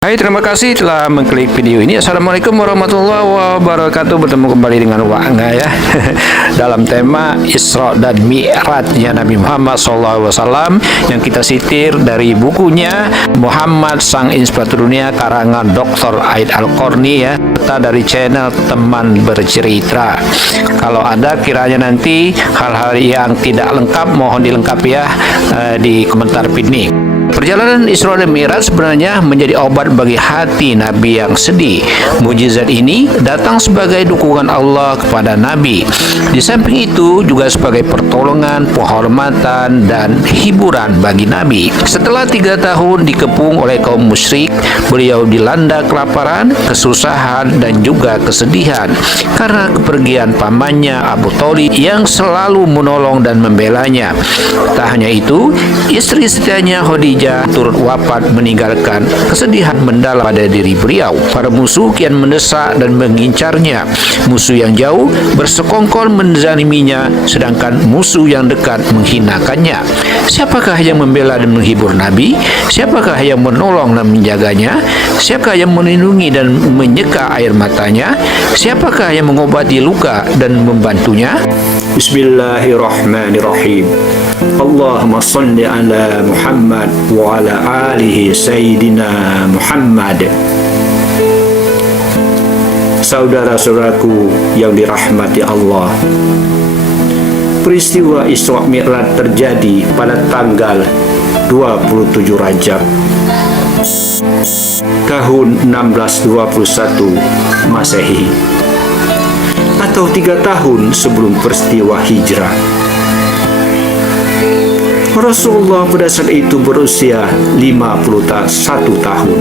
Hai, terima kasih telah mengklik video ini. Assalamualaikum warahmatullahi wabarakatuh. Bertemu kembali dengan Wa'anga ya dalam tema Isra dan Mi'rajnya Nabi Muhammad SAW yang kita sitir dari bukunya Muhammad Sang Inspirator Dunia karangan Dr. Aid Al-Qarni ya, serta dari channel Teman Bercerita. Kalau ada kiranya nanti hal-hal yang tidak lengkap mohon dilengkapi ya di komentar ini. Perjalanan Isra dan Mi'raj sebenarnya menjadi obat bagi hati Nabi yang sedih. Mukjizat ini datang sebagai dukungan Allah kepada Nabi. Di samping itu juga sebagai pertolongan, penghormatan, dan hiburan bagi Nabi. Setelah 3 tahun dikepung oleh kaum musyrik, beliau dilanda kelaparan, kesusahan, dan juga kesedihan karena kepergian pamannya Abu Thalib yang selalu menolong dan membelanya. Tak hanya itu, istri setianya Khadijah turut wafat meninggalkan kesedihan mendalam pada diri beliau. Para musuh kian mendesak dan mengincarnya. Musuh yang jauh bersekongkol menzaliminya, sedangkan musuh yang dekat menghinakannya. Siapakah yang membela dan menghibur Nabi? Siapakah yang menolong dan menjaganya? Siapakah yang melindungi dan menyeka air matanya? Siapakah yang mengobati luka dan membantunya? Bismillahirrahmanirrahim. Allahumma salli ala Muhammad wa ala alihi Sayyidina Muhammad. Saudara-saudaraku yang dirahmati Allah, peristiwa Isra Mi'raj terjadi pada tanggal 27 Rajab tahun 1621 Masehi atau 3 tahun sebelum peristiwa hijrah. Rasulullah pada saat itu berusia 51 tahun.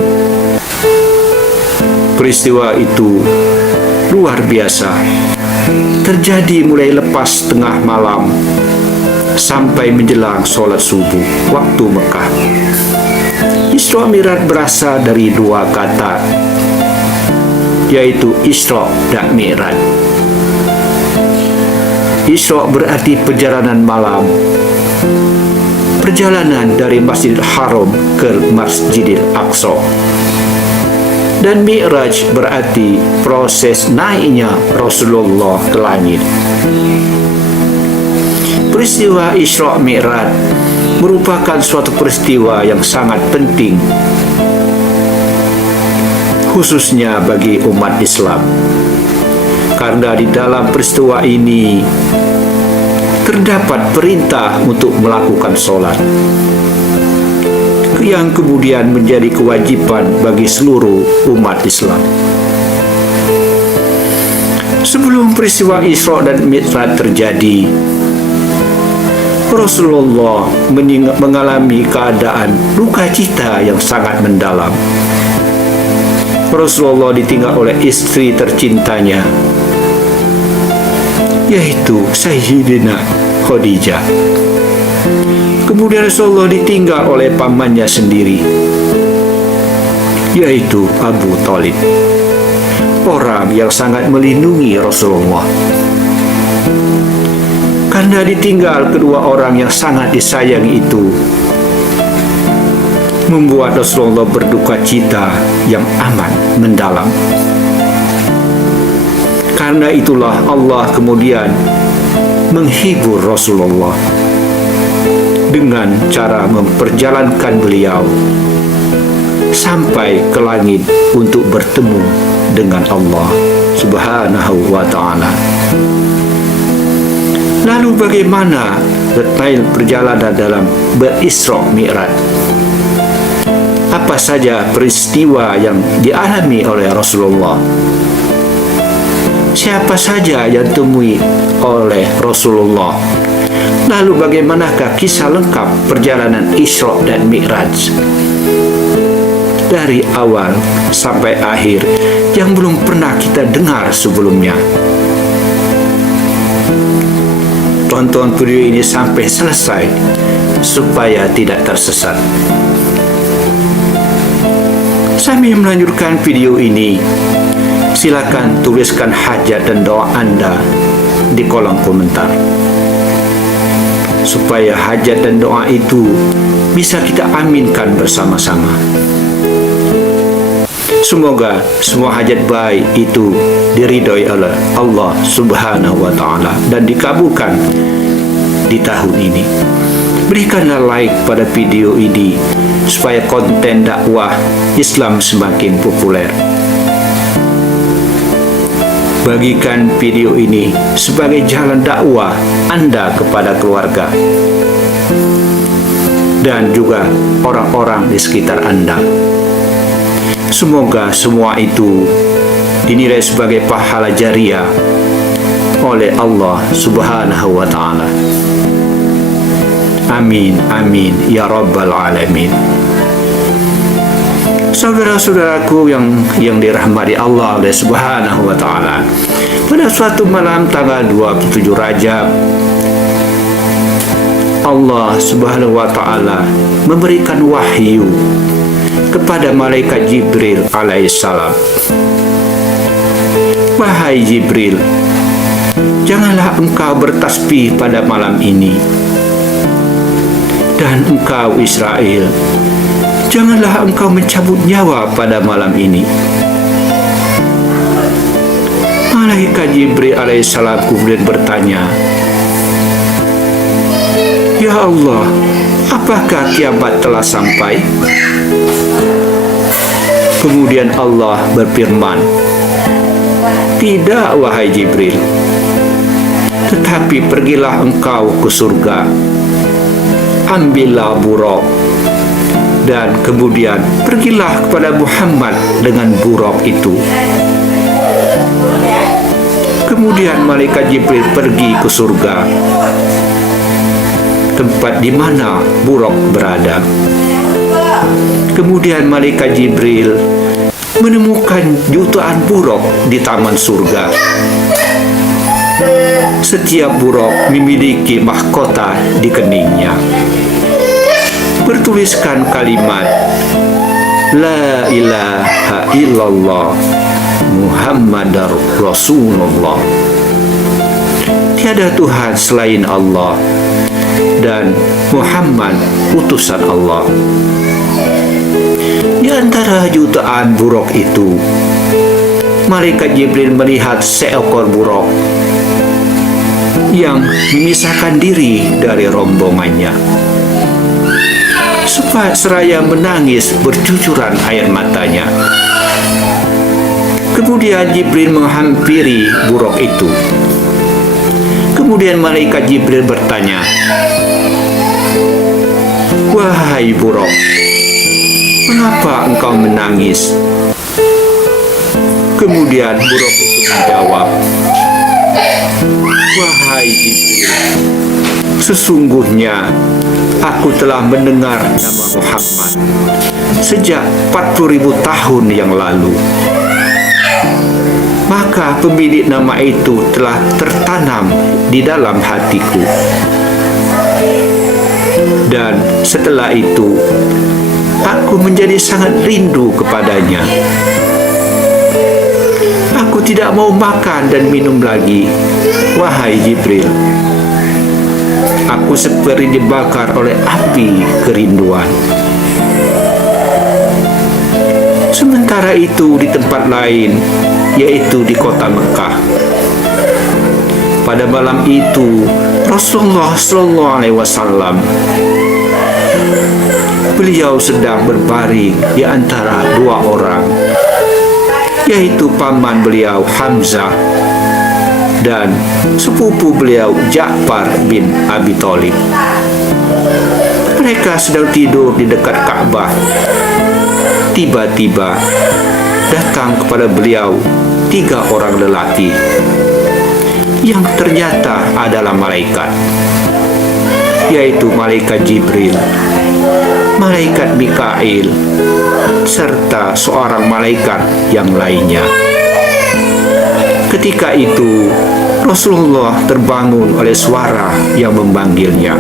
Peristiwa itu luar biasa. Terjadi mulai lepas tengah malam sampai menjelang sholat subuh waktu Mekah. Isra Mi'raj berasal dari 2 kata, yaitu Isra dan Mi'raj. Isra berarti perjalanan malam, perjalanan dari Masjidil Haram ke Masjidil Aqsa. Dan Mi'raj berarti proses naiknya Rasulullah ke langit. Peristiwa Isra Mi'raj merupakan suatu peristiwa yang sangat penting, khususnya bagi umat Islam, karena di dalam peristiwa ini terdapat perintah untuk melakukan sholat yang kemudian menjadi kewajiban bagi seluruh umat Islam. Sebelum peristiwa Isra dan Mi'raj terjadi, Rasulullah mengalami keadaan duka cita yang sangat mendalam. Rasulullah ditinggal oleh istri tercintanya, yaitu Sayyidina Khadijah. Kemudian Rasulullah ditinggal oleh pamannya sendiri, yaitu Abu Thalib, orang yang sangat melindungi Rasulullah. Karena ditinggal kedua orang yang sangat disayangi itu, membuat Rasulullah berduka cita yang amat mendalam. Karena itulah Allah kemudian menghibur Rasulullah dengan cara memperjalankan beliau sampai ke langit untuk bertemu dengan Allah Subhanahu wa ta'ala. Lalu bagaimana detail perjalanan dalam berisra Mi'raj? Apa saja peristiwa yang dialami oleh Rasulullah? Siapa saja yang temui oleh Rasulullah? Lalu bagaimanakah kisah lengkap perjalanan Isra dan Mi'raj dari awal sampai akhir yang belum pernah kita dengar sebelumnya? Tonton video ini sampai selesai supaya tidak tersesat. Sambil melanjutkan video ini, silakan tuliskan hajat dan doa Anda di kolom komentar, supaya hajat dan doa itu bisa kita aminkan bersama-sama. Semoga semua hajat baik itu diridhoi oleh Allah Subhanahu wa Ta'ala dan dikabulkan di tahun ini. Berikanlah like pada video ini supaya konten dakwah Islam semakin populer. Bagikan video ini sebagai jalan dakwah Anda kepada keluarga dan juga orang-orang di sekitar Anda. Semoga semua itu dinilai sebagai pahala jariah oleh Allah Subhanahu wa Ta'ala. Amin, amin, ya Rabbal Alamin. Saudara-saudaraku yang dirahmati Allah Subhanahu wa Ta'ala, pada suatu malam tanggal 27 Rajab, Allah Subhanahu wa Ta'ala memberikan wahyu kepada malaikat Jibril alaihissalam. Wahai Jibril, janganlah engkau bertasbih pada malam ini. Dan engkau Israel, janganlah engkau mencabut nyawa pada malam ini. Malaikat Jibril alaihissalam kemudian bertanya, Ya Allah, apakah kiamat telah sampai? Kemudian Allah berfirman, Tidak, wahai Jibril, tetapi pergilah engkau ke surga, ambillah buraq, dan kemudian pergilah kepada Muhammad dengan buraq itu. Kemudian malaikat Jibril pergi ke surga, tempat di mana buraq berada. Kemudian malaikat Jibril menemukan jutaan buraq di taman surga. Setiap buraq memiliki mahkota di keningnya, bertuliskan kalimat La ilaha illallah Muhammadar Rasulullah. Tiada Tuhan selain Allah dan Muhammad utusan Allah. Di antara jutaan buraq itu, malaikat Jibril melihat seekor buraq yang memisahkan diri dari rombongannya. Seraya menangis bercucuran air matanya. Kemudian Jibril menghampiri buraq itu. Kemudian malaikat Jibril bertanya, Wahai buraq, mengapa engkau menangis? Kemudian buraq itu menjawab, Wahai Jibril, sesungguhnya aku telah mendengar nama Muhammad sejak 40.000 tahun yang lalu. Maka pemilik nama itu telah tertanam di dalam hatiku. Dan setelah itu, aku menjadi sangat rindu kepadanya. Aku tidak mau makan dan minum lagi, wahai Jibril. Aku seperti dibakar oleh api kerinduan. Sementara itu di tempat lain, yaitu di kota Mekah, pada malam itu Rasulullah SAW beliau sedang berbaring di antara dua orang, yaitu paman beliau Hamzah dan sepupu beliau Ja'far bin Abi Thalib. Mereka sedang tidur di dekat Ka'bah. Tiba-tiba datang kepada beliau 3 orang lelaki yang ternyata adalah malaikat, yaitu malaikat Jibril, malaikat Mikail, serta seorang malaikat yang lainnya. Ketika itu Rasulullah terbangun oleh suara yang memanggilnya,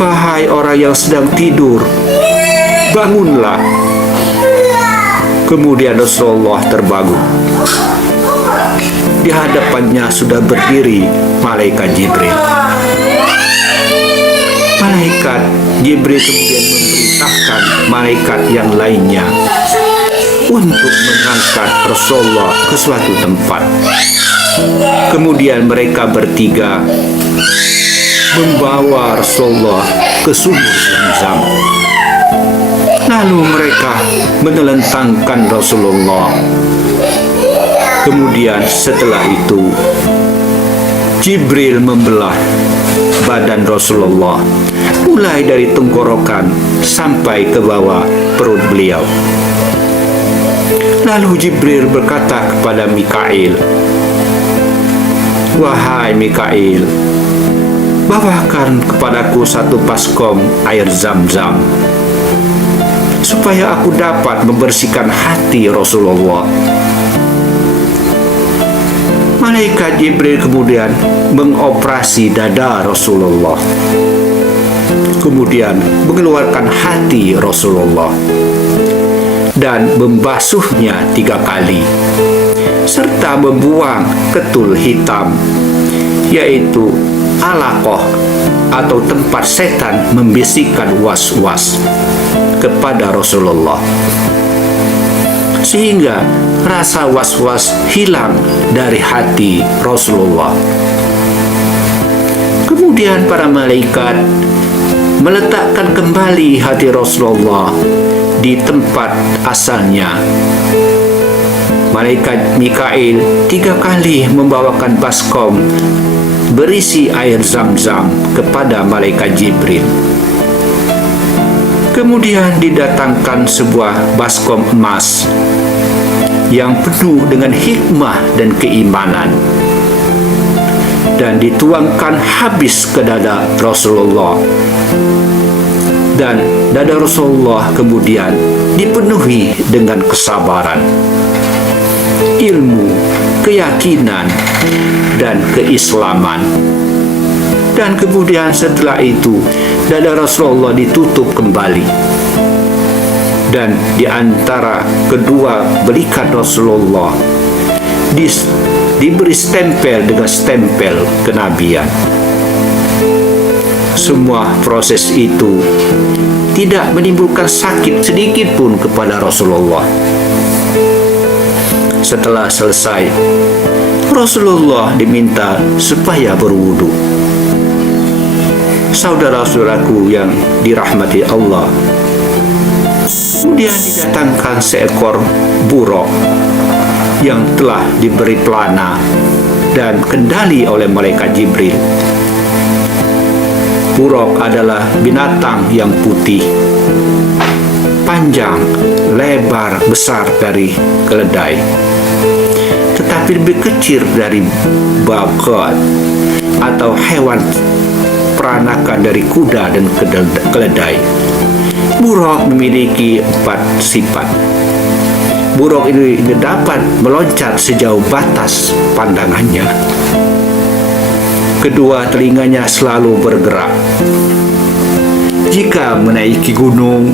Wahai orang yang sedang tidur, bangunlah. Kemudian Rasulullah terbangun. Di hadapannya sudah berdiri malaikat Jibril. Malaikat Jibril kemudian memerintahkan malaikat yang lainnya untuk mengangkat Rasulullah ke suatu tempat. Kemudian mereka bertiga membawa Rasulullah ke sumur Zam-Zam. Lalu mereka menelentangkan Rasulullah. Kemudian setelah itu Jibril membelah badan Rasulullah, mulai dari tenggorokan sampai ke bawah perut beliau. Lalu Jibril berkata kepada Mikail, "Wahai Mikail, bawakan kepadaku satu baskom air Zam-Zam, supaya aku dapat membersihkan hati Rasulullah." Malaikat Jibril kemudian mengoperasi dada Rasulullah, kemudian mengeluarkan hati Rasulullah dan membasuhnya 3 kali, serta membuang ketul hitam, yaitu alaqah atau tempat setan membisikkan was-was kepada Rasulullah, sehingga rasa was-was hilang dari hati Rasulullah. Kemudian para malaikat meletakkan kembali hati Rasulullah di tempat asalnya. Malaikat Mikail 3 kali membawakan baskom berisi air Zam-Zam kepada malaikat Jibril. Kemudian didatangkan sebuah baskom emas yang penuh dengan hikmah dan keimanan, dan dituangkan habis ke dada Rasulullah. Dan dada Rasulullah kemudian dipenuhi dengan kesabaran, ilmu, keyakinan, dan keislaman. Dan kemudian setelah itu dada Rasulullah ditutup kembali, dan di antara kedua belikat Rasulullah diberi stempel dengan stempel kenabian. Semua proses itu tidak menimbulkan sakit sedikit pun kepada Rasulullah. Setelah selesai, Rasulullah diminta supaya berwudu. Saudara-saudaraku yang dirahmati Allah, kemudian didatangkan seekor buruk yang telah diberi pelana dan kendali oleh malaikat Jibril. Buruk adalah binatang yang putih, panjang, lebar, besar dari keledai, tetapi lebih kecil dari bakat atau hewan peranakan dari kuda dan keledai. Buruk memiliki 4 sifat. Buruk ini dapat meloncat sejauh batas pandangannya. Kedua telinganya selalu bergerak. Jika menaiki gunung,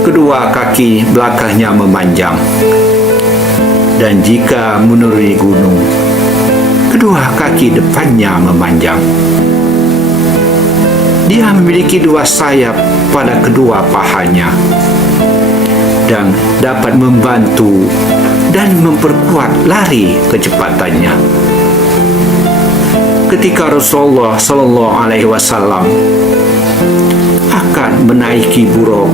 kedua kaki belakangnya memanjang. Dan jika menuruni gunung, kedua kaki depannya memanjang. Dia memiliki 2 sayap pada kedua pahanya dan dapat membantu dan memperkuat lari kecepatannya. Ketika Rasulullah Shallallahu Alaihi Wasallam akan menaiki buruk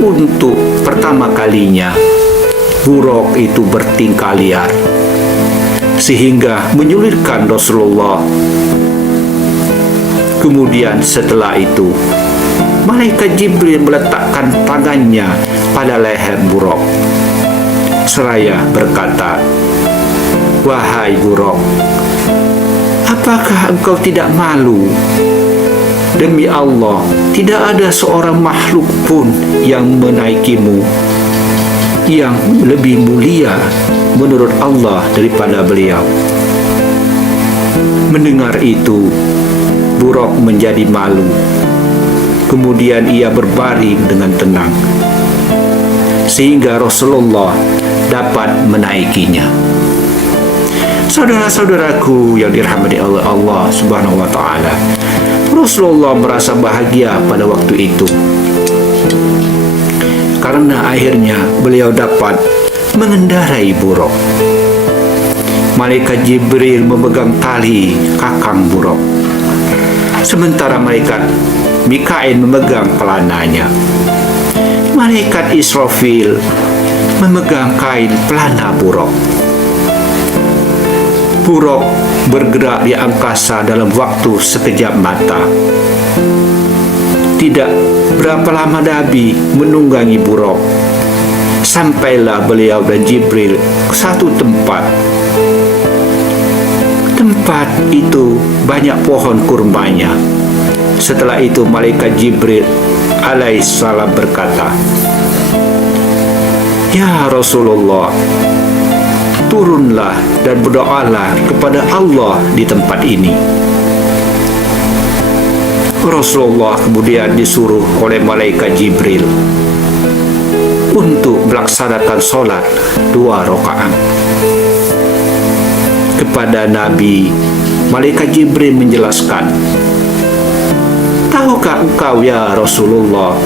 untuk pertama kalinya, buruk itu bertingkah liar sehingga menyulitkan Rasulullah. Kemudian setelah itu, malaikat Jibril meletakkan tangannya pada leher buruk seraya berkata, "Wahai buruk, apakah engkau tidak malu? Demi Allah, tidak ada seorang makhluk pun yang menaikimu yang lebih mulia menurut Allah daripada beliau." Mendengar itu, buruk menjadi malu. Kemudian ia berbaring dengan tenang, sehingga Rasulullah dapat menaikinya. Saudara-saudaraku yang dirahmati oleh Allah Subhanahu wa Ta'ala, Rasulullah merasa bahagia pada waktu itu. karena akhirnya beliau dapat mengendarai buruk. Malaikat Jibril memegang tali kakang buruk, sementara malaikat Mikail memegang pelananya. Malaikat Israfil memegang kain pelana buruk. Buruk bergerak di angkasa dalam waktu sekejap mata. Tidak berapa lama Nabi menunggangi buruk. Sampailah beliau dan Jibril ke satu tempat. Tempat itu banyak pohon kurmanya. Setelah itu malaikat Jibril alaihissalam berkata, "Ya Rasulullah, turunlah dan berdoalah kepada Allah di tempat ini." Rasulullah kemudian disuruh oleh malaikat Jibril untuk melaksanakan sholat 2 rakaat. Kepada Nabi, malaikat Jibril menjelaskan, "Tahukah engkau ya Rasulullah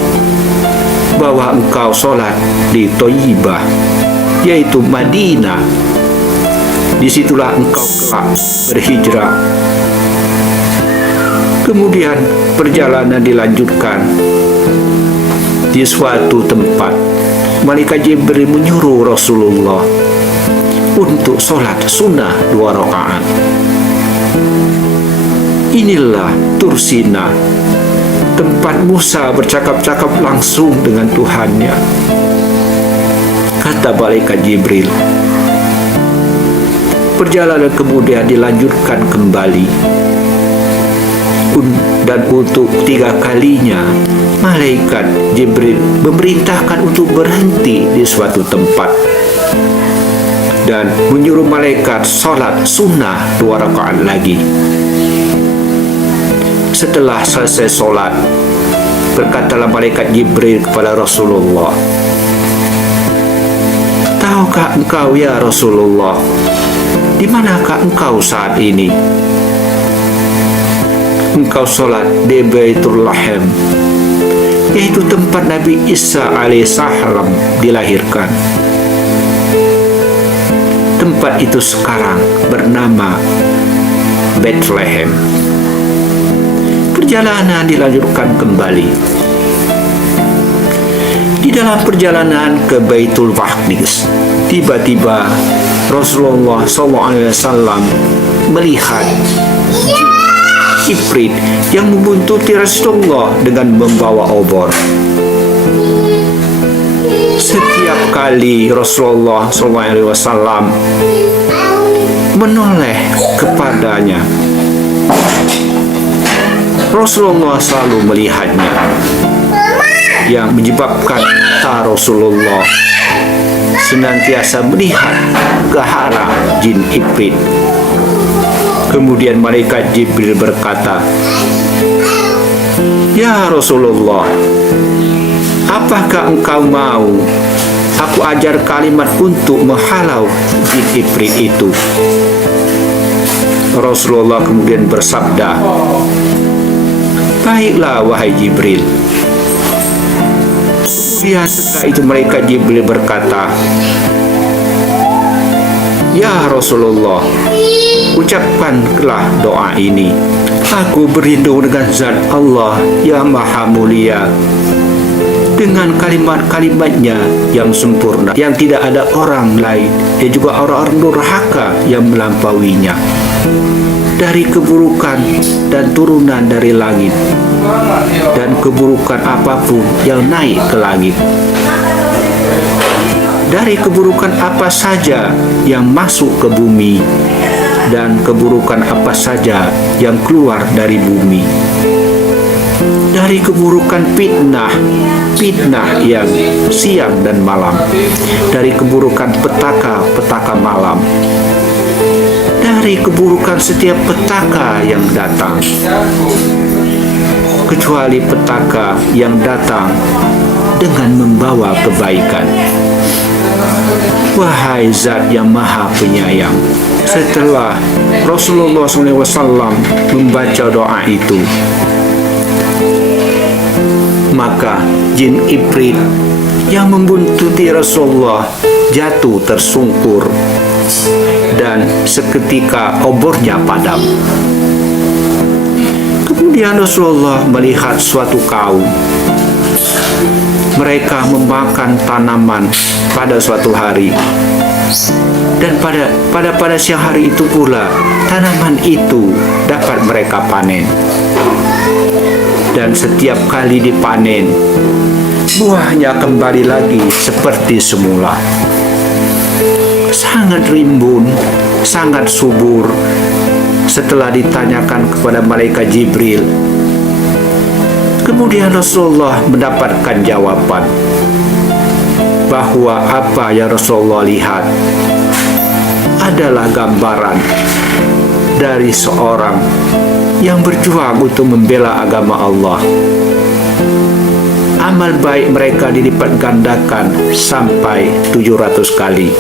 bahwa engkau sholat di Thayyibah, yaitu Madinah. Disitulah engkau kelak berhijrah." Kemudian perjalanan dilanjutkan. Di suatu tempat, malaikat Jibril menyuruh Rasulullah untuk sholat sunnah 2 rakaat. Inilah Tursina, tempat Musa bercakap-cakap langsung dengan Tuhannya. Kata malaikat Jibril. Perjalanan kemudian dilanjutkan kembali. Dan untuk 3 kalinya, malaikat Jibril memerintahkan untuk berhenti di suatu tempat dan menyuruh malaikat sholat sunnah 2 rakaat lagi. Setelah selesai sholat, berkatalah malaikat Jibril kepada Rasulullah, "Tahukah engkau ya Rasulullah, di manakah engkau saat ini?" "Engkau sholat di Baitul Laham, yaitu tempat Nabi Isa alaihissalam dilahirkan. Tempat itu sekarang bernama Bethlehem." Perjalanan dilanjutkan kembali. Di dalam perjalanan ke Baitul Maqdis, tiba-tiba Rasulullah SAW melihat Ifrit yang membuntuti Rasulullah dengan membawa obor. Setiap kali Rasulullah SAW menoleh kepadanya, Rasulullah selalu melihatnya, yang menyebabkan Rasulullah senantiasa melihat ke arah jin Ifrit. Kemudian malaikat Jibril berkata, "Ya Rasulullah, apakah engkau mau aku ajar kalimat untuk menghalau jin Ifrit itu?" Rasulullah kemudian bersabda, "Baiklah wahai Jibril." Kemudian setelah itu malaikat Jibril berkata, "Ya Rasulullah, ucapkanlah doa ini. Aku berlindung dengan zat Allah yang maha mulia, dengan kalimat-kalimatnya yang sempurna, yang tidak ada orang lain dan juga orang-orang durhaka yang melampauinya, dari keburukan dan turunan dari langit, dan keburukan apapun yang naik ke langit, dari keburukan apa saja yang masuk ke bumi, dan keburukan apa saja yang keluar dari bumi, dari keburukan fitnah yang siang dan malam, dari keburukan petaka malam, dari keburukan setiap petaka yang datang, kecuali petaka yang datang dengan membawa kebaikan. Wahai zat yang maha penyayang." Setelah Rasulullah SAW membaca doa itu, maka jin Ifrit yang membuntuti Rasulullah jatuh tersungkur dan seketika obornya padam. Kemudian Rasulullah melihat suatu kaum. Mereka memakan tanaman pada suatu hari, dan pada siang hari itu pula tanaman itu dapat mereka panen. Dan setiap kali dipanen, buahnya kembali lagi seperti semula. Sangat rimbun, sangat subur. Setelah ditanyakan kepada malaikat Jibril, kemudian Rasulullah mendapatkan jawaban bahwa apa yang Rasulullah lihat adalah gambaran dari seorang yang berjuang untuk membela agama Allah. Amal baik mereka dilipat gandakan sampai 700 kali.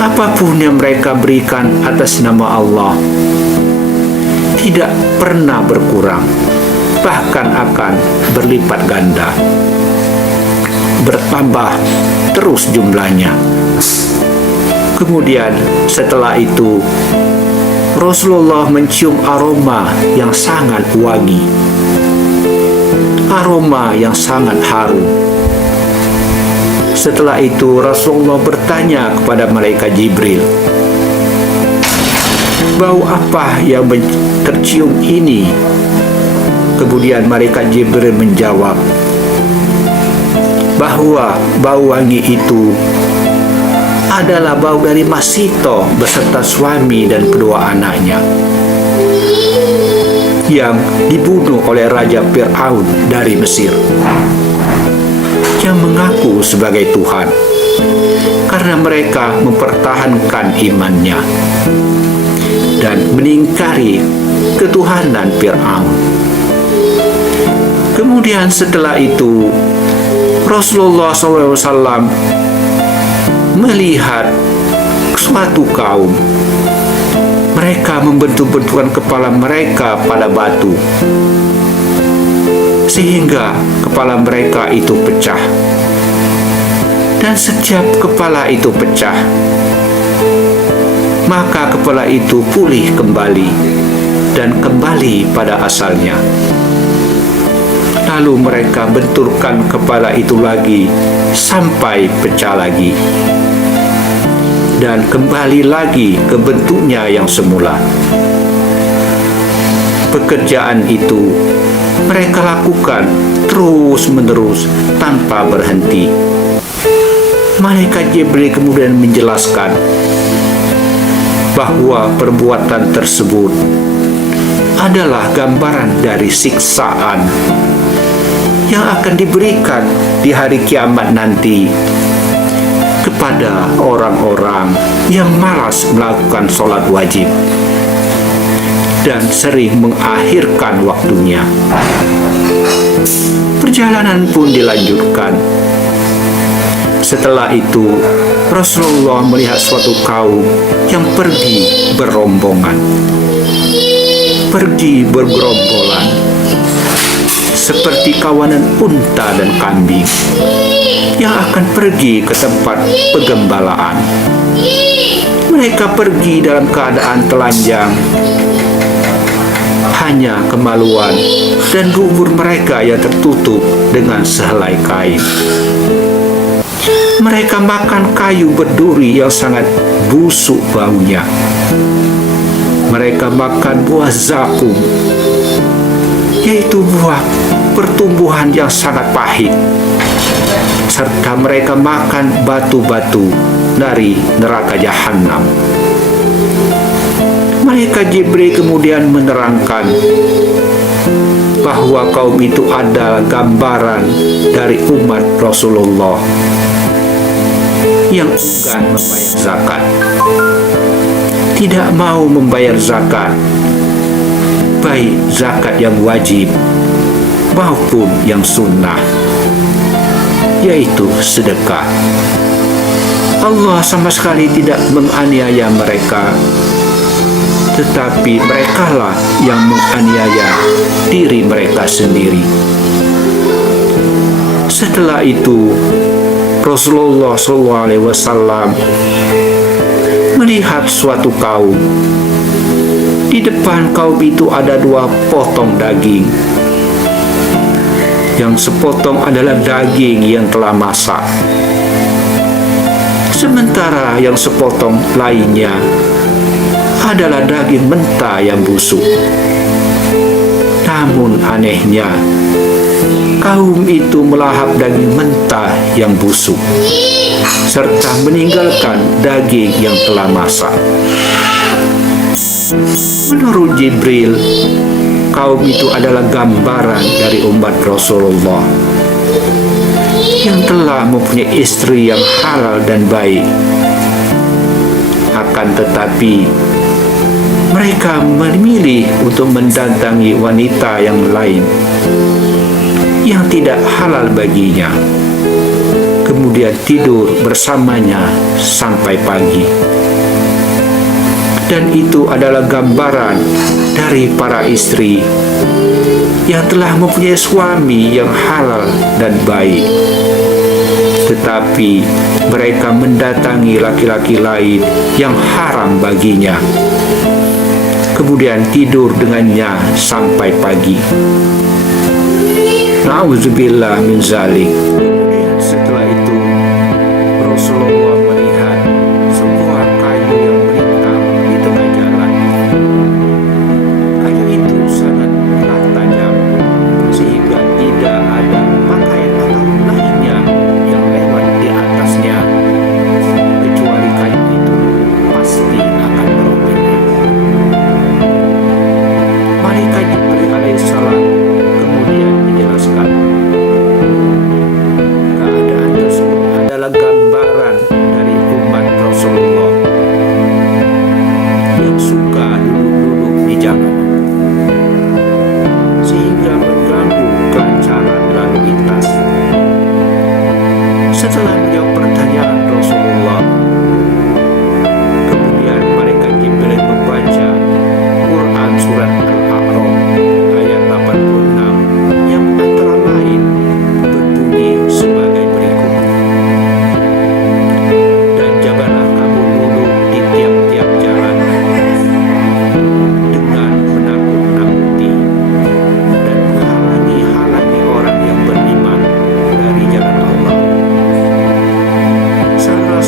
Apapun yang mereka berikan atas nama Allah tidak pernah berkurang, bahkan akan berlipat ganda, bertambah terus jumlahnya. Kemudian setelah itu Rasulullah mencium aroma yang sangat wangi, aroma yang sangat harum. Setelah itu Rasulullah bertanya kepada malaikat Jibril, bau apa yang tercium ini? Kemudian malaikat Jibril menjawab bahwa bau wangi itu adalah bau dari Masito beserta suami dan kedua anaknya yang dibunuh oleh Raja Fir'aun dari Mesir, yang mengaku sebagai Tuhan karena mereka mempertahankan imannya dan mengingkari ketuhanan Fir'aun. Kemudian setelah itu Rasulullah SAW melihat suatu kaum. Mereka membentuk-bentukkan kepala mereka pada batu sehingga kepala mereka itu pecah. Dan setiap kepala itu pecah, maka kepala itu pulih kembali dan kembali pada asalnya. Lalu mereka benturkan kepala itu lagi sampai pecah lagi dan kembali lagi ke bentuknya yang semula. Pekerjaan itu mereka lakukan terus-menerus tanpa berhenti. Malaikat Jibril kemudian menjelaskan bahwa perbuatan tersebut adalah gambaran dari siksaan yang akan diberikan di hari kiamat nanti kepada orang-orang yang malas melakukan sholat wajib dan sering mengakhirkan waktunya. Perjalanan pun dilanjutkan. Setelah itu, Rasulullah melihat suatu kaum yang pergi berombongan, pergi bergerombolan, seperti kawanan unta dan kambing yang akan pergi ke tempat penggembalaan. Mereka pergi dalam keadaan telanjang, hanya kemaluan dan dubur mereka yang tertutup dengan sehelai kain. Mereka makan kayu berduri yang sangat busuk baunya. Mereka makan buah zakum, yaitu buah pertumbuhan yang sangat pahit. Serta mereka makan batu-batu dari neraka Jahannam. Malaikat Jibril kemudian menerangkan bahwa kaum itu adalah gambaran dari umat Rasulullah yang enggan membayar zakat, tidak mau membayar zakat, baik zakat yang wajib maupun yang sunnah, yaitu sedekah. Allah sama sekali tidak menganiaya mereka, tetapi merekalah yang menganiaya diri mereka sendiri. Setelah itu Rasulullah SAW melihat suatu kaum. Di depan kaum itu ada 2 potong daging. Yang sepotong adalah daging yang telah masak, sementara yang sepotong lainnya adalah daging mentah yang busuk. Namun anehnya, kaum itu melahap daging mentah yang busuk serta meninggalkan daging yang telah masak. Menurut Jibril, kaum itu adalah gambaran dari umat Rasulullah yang telah mempunyai istri yang halal dan baik. Akan tetapi mereka memilih untuk mendatangi wanita yang lain yang tidak halal baginya, kemudian tidur bersamanya sampai pagi. Dan itu adalah gambaran dari para istri yang telah mempunyai suami yang halal dan baik, tetapi mereka mendatangi laki-laki lain yang haram baginya, kemudian tidur dengannya sampai pagi. Na'udzubillah min zalik. Kemudian setelah itu Rasulullah melihat sebuah kayu yang melintang di tengah jalan. Kayu itu sangatlah tajam sehingga tidak ada pakaian atau lainnya yang lewat di atasnya, kecuali kayu itu pasti akan merobeknya. Malaikat Jibril alaihissalam kemudian menjelaskan, keadaan tersebut adalah gambaran dari umat Rasulullah yang suka duduk-duduk di jalan sehingga mengganggu kelancaran lalu lintas. Setelah menjawab pertanyaan Rasulullah, kemudian malaikat Jibril membaca Quran surat Al-A'raf ayat 86 yang antara lain berbunyi sebagai berikut. Dan janganlah kamu duduk di tiap-tiap jalan dengan menakut-nakuti dan menghalangi orang yang beriman dari jalan Allah. Salah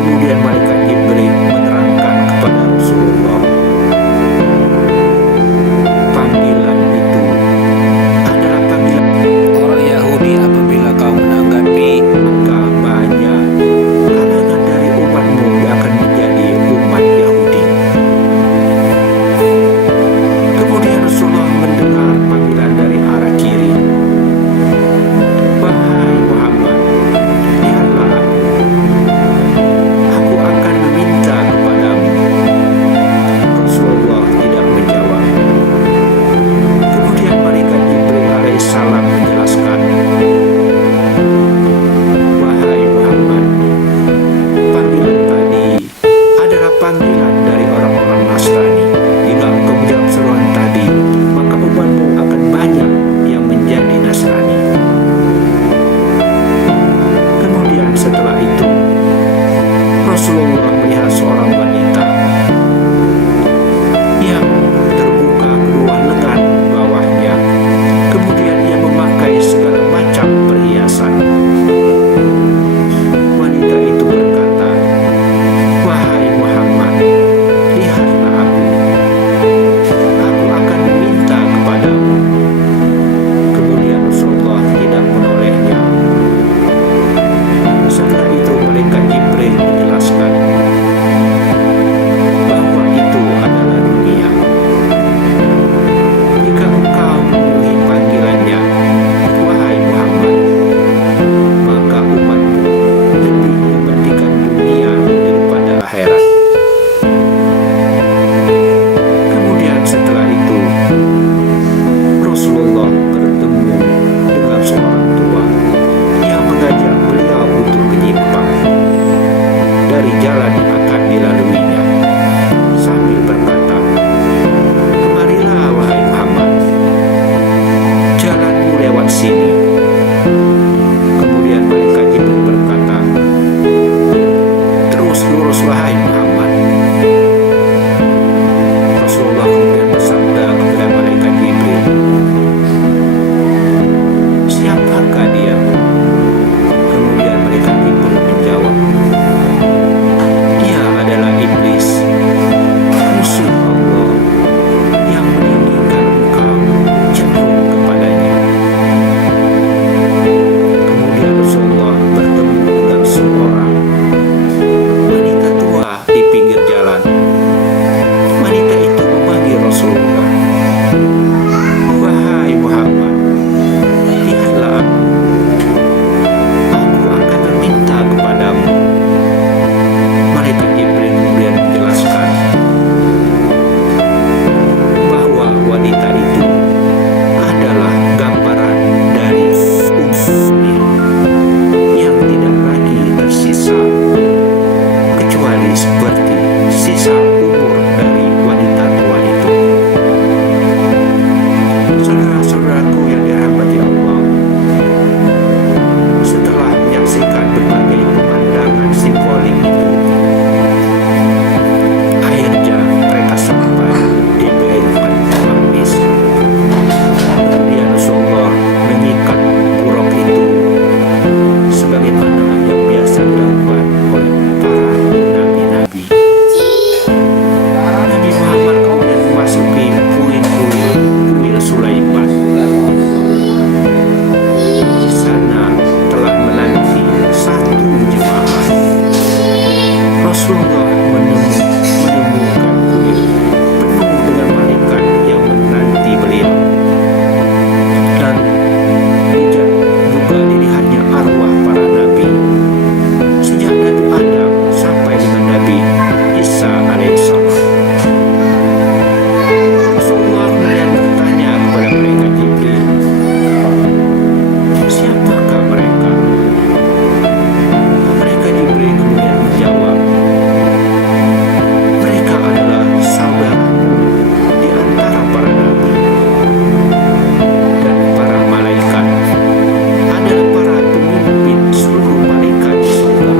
Kemudian malaikat Jibril menerangkan kepada Rasulullah, panggilan itu adalah panggilan orang Yahudi. Apabila kau menanggapi, maka banyak kalangan dari umatmu yang akan menjadi umat Yahudi. Kemudian Rasulullah mendengar panggilan dari arah kiri, wahai Muhammad, lihatlah, aku akan meminta kepadamu. Rasulullah tidak menjawab. Kemudian malaikat Jibril alaihissalam menjelaskan, wahai Muhammad, panggilan tadi adalah panggilan dari orang-orang Nasrani. Jika engkau menjawab seruan tadi, maka umatmu akan banyak yang menjadi Nasrani. Kemudian setelah itu, Rasulullah melihat seorang wanita yang terbuka kedua lengan bawahnya. Kemudian ia memakai segala macam perhiasan. Wanita itu berkata, wahai Muhammad, lihatlah aku akan meminta kepadamu. Kemudian Rasulullah tidak menolehnya. Setelah itu malaikat Jibril menjelaskan bahwa itu adalah dunia. Jika engkau memenuhi panggilannya, wahai Muhammad, maka umatmu lebih mementingkan dunia daripada akhirat. Kemudian setelah itu, Rasulullah bertemu dengan seorang tua yang mengajak beliau untuk menyimpang dari jalan yang akan dilaluinya, sambil berkata, kemarilah wahai Muhammad, jalanmu lewat sini. Kemudian malaikat Jibril berkata, terus lurus wahai Muhammad. Rasulullah kemudian bersabda kepada malaikat Jibril, siapakah dia? Kemudian malaikat Jibril menjawab, dia adalah iblis, musuh Allah yang meninggikan engkau cenderung kepadanya. Kemudian Rasulullah bertemu dengan seorang wanita tua di pinggir jalan. Wanita itu memanggil Rasulullah, wahai Muhammad, lihatlah aku akan meminta kepadamu. Malaikat Jibril kemudian menjelaskan bahwa wanita itu adalah gambaran dari ummi yang tidak lagi tersisa kecuali seperti sisa umur dari wanita tua itu. Saudara-saudaraku yang dirahmati Allah, setelah menyaksikan berbagai pemandangan simbolik itu, akhirnya mereka sampai di Baitul Maqdis. Kemudian Rasulullah menyikat buruk itu sebagaimana yang biasa dilakukan oleh para nabi-nabi. Nabi Muhammad kemudian memasuki kuil Sulaiman. Di sana telah menanti satu jemaah. Rasulullah menemukan kuil penuh dengan malaikat yang menanti beliau, dan juga dilihatnya arwah para nabi, sejak Nabi Adam sampai dengan Nabi Isa alaihissalam. Rasulullah kemudian bertanya kepada malaikat Jibril, siapakah mereka? Malaikat Jibril kemudian menjawab, mereka adalah saudaramu di antara para nabi, dan para malaikat adalah para pemimpin seluruh malaikat di surga.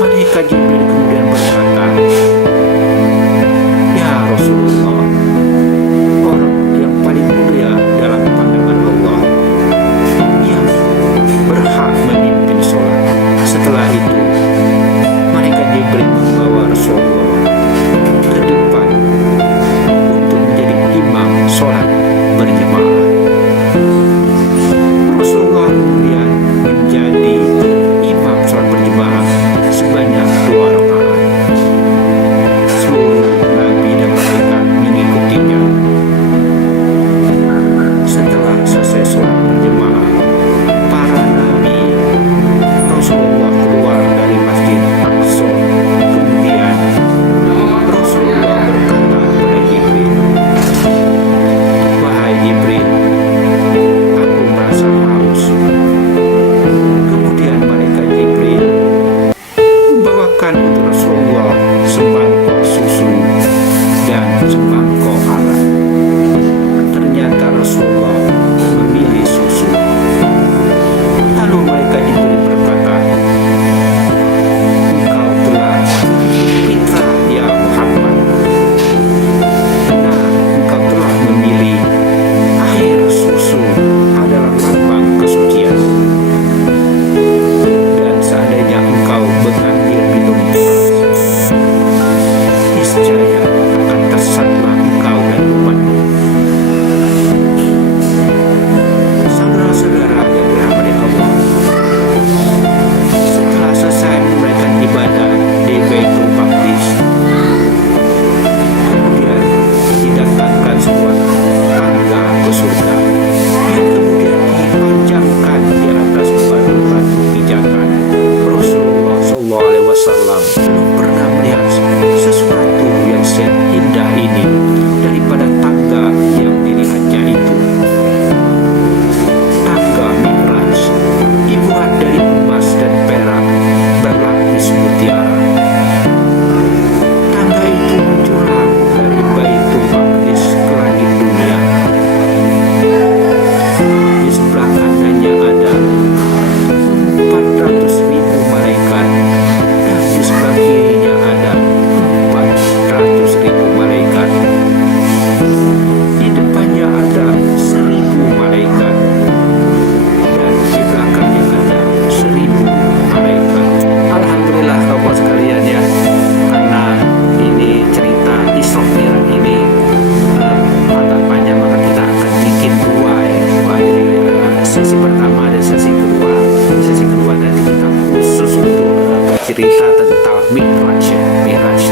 Malaikat Jibril kemudian berkata, ya Rasulullah, orang yang paling mulia dalam pandangan Allah yang berhak memimpin sholat itu malaikat Jibril membawa Rasulullah ke depan untuk menjadi imam sholat berjemaah. Rasulullah kemudian menjadi imam sholat berjemaah sebanyak 2 rakaat. Seluruh nabi dan malaikat mengikutinya. Setelah selesai sholat berjemaah, para nabi, Rasulullah keluar dari Masjid Aqsa. Kemudian Rasulullah berkata kepada Jibril, "Wahai Jibril, aku merasa haus." Kemudian malaikat Jibril membawakan untuk Rasulullah semangkok susu dan semangkok arak. Ternyata Rasulullah memilih susu. Lalu malaikat Jibril berkata, "Engkau telah fitrah ya Muhammad. Benar, engkau telah memilih air susu adalah lambang kesucian. Dan seandainya engkau mengambil minum keras, niscaya akan tersesatlah engkau dan umatmu." Saudara-saudara yang dirahmati Allah, setelah selesai menunaikan ibadah di Baitul Maqdis, kemudian didatangkan sebuah tangga ke surga yang kemudian dipanjangkan di atas batu-batu pijakan. Rasulullah SAW belum pernah melihat sesuatu yang seindah ini daripada tangga yang dilihatnya itu. Tangga Mi'raj dibuat dari emas dan perak berlapis mutiara. Tangga itu menjulang dari Baitul Maqdis ke langit dunia. Di sebelah kanannya ada 400.000 malaikat dan di sebelah kirinya ada 400.000 malaikat. Di depannya ada 1.000 malaikat dan di belakangnya ada 1.000 malaikat. Alhamdulillah kawan sekalian ya, karena ini cerita Isra Mi'raj ini agak panjang, maka kita akan bikin dua ya. Jadi sesi pertama dan sesi kedua. Sesi kedua nanti kita khusus untuk cerita tentang Mi'raj ya. Mi'raj